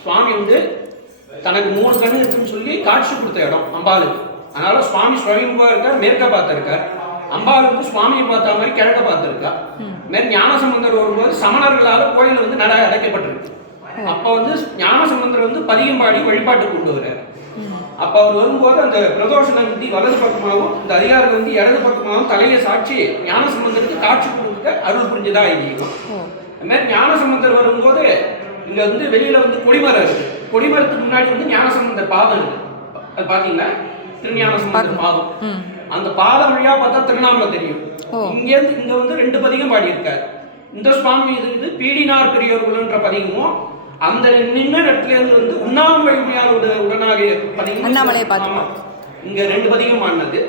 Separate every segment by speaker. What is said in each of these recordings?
Speaker 1: சுவாமி வந்து தனக்கு மூணு கண்ணு இருக்குன்னு சொல்லி காட்சி கொடுத்த இடம் அம்பாளுக்கு. அதனால சுவாமி சுவயம்பா இருக்கார் மேற்க பார்த்திருக்கார். அம்பாள் வந்து சுவாமியை பார்த்த மாதிரி கிழக்க பார்த்திருக்கா. மேல் ஞானசம்பந்தர் வரும்போது சமணர்களால கோயில் வந்து நட அடைக்கப்பட்டிருக்கு. அப்ப வந்து ஞானசம்பந்தர் வந்து பதிகம்பாடி வழிபாட்டு கொண்டு வர்றாரு. அப்ப அவர் வரும்போது அந்த பிரதோஷனை வந்து வலது பக்கமாகவும் இந்த அதிகாரம் வந்து இடது பக்கமாகவும் தலையை சாட்சி ஞானசம்பந்தருக்கு காட்சி கொடுக்க அருள் புரிஞ்சதா ஐதீகம். அது மாதிரி ஞானசம்பந்தர் வரும்போது இங்க வந்து வெளியில வந்து கொடிமரம் இருக்கு. கொடிமரத்துக்கு முன்னாடி வந்து ஞானசம்பந்தர் பாதம் இருக்கு. அது பாத்தீங்களா? திருஞானசம்பந்தர் பாதம். அந்த பாதம் வழியா பார்த்தா திருவண்ணாமலை தெரியும். இங்க இருந்து இங்க வந்து ரெண்டு பதிகம் பாடி இருக்காரு இந்த சுவாமி இது வந்து பீடினார் பெரியவர்கள்ன்ற பதிகமும் அந்த நின்ன இடத்துல இருந்து வந்து உண்ணாமலை உமையாரோட உடனாக பதிகம்
Speaker 2: அண்ணாமலையை பார்த்து.
Speaker 1: ஆமா. இங்க ரெண்டு பதிகம் ஆனது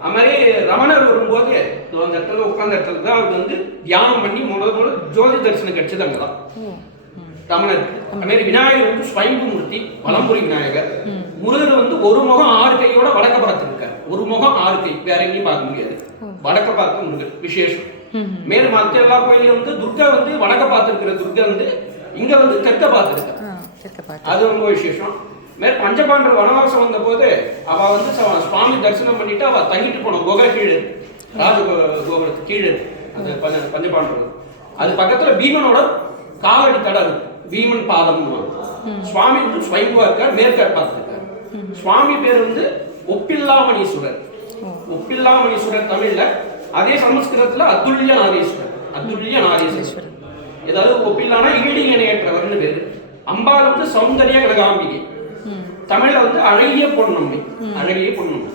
Speaker 1: அது மாதிரி ரமணர் வரும்போது அந்த இடத்துல உட்கார்ந்த இடத்துல தான் அவர் வந்து தியானம் பண்ணி முதல் முதல்ல ஜோதி தரிசனம் கிடைச்சது அங்கதான். ரமணர் அது விநாயகர் வந்து ஸ்வயம்பு மூர்த்தி வலம்புரி விநாயகர் முருகர் வந்து ஒரு முகம் ஆறு கையோட வடக்க பார்த்து இருக்கார் ஒரு முகம் ஆறு கை. வேற எங்கேயும் பார்க்க முடியாது. வடக்க பார்த்து முருகர். விசேஷம். மேலும் மற்ற எல்லா கோயிலும் வந்து துர்கா வந்து வடக்க பார்த்து இருக்கிற துர்கா வந்து இங்க வந்து தெற்க பார்த்து இருக்கார்
Speaker 2: ஆ இருக்க பாட்டு
Speaker 1: அது ரொம்ப விசேஷம். மேல் பஞ்சபாண்டர் வனவாசம் வந்த போது அவ வந்து சுவாமி தரிசனம் பண்ணிட்டு அவ தங்கிட்டு போன குகை கீழே. ராஜ கோபுரத்து கீழே. அந்த பஞ்ச பஞ்சபாண்டர் அது பக்கத்துல பீமனோட காலடி தடம் இருக்கு. பீமன் பாதம்னு சுவாமி வந்து ஸ்வயம்புவா இருக்கார் மேற்க பார்த்துருக்கார். சுவாமி பேர் வந்து ஒப்பில்லாமணீஸ்வரர். ஒப்பில்லாமணீஸ்வரர் தமிழ்ல அதே சமஸ்கிருதத்துல அதுல்ய நாதீஸ்வரர் அதுல்ய நாதீஸ்வரர் ஏதாவது ஒப்பில்லானா ஈடு இணையற்றவர்னு பேரு. அம்பாள் வந்து சௌந்தரிய கனகாம்பிகை. தமிழ்ல வந்து அழகிய பொன்னம்மை அழகிய பொன்னம்மை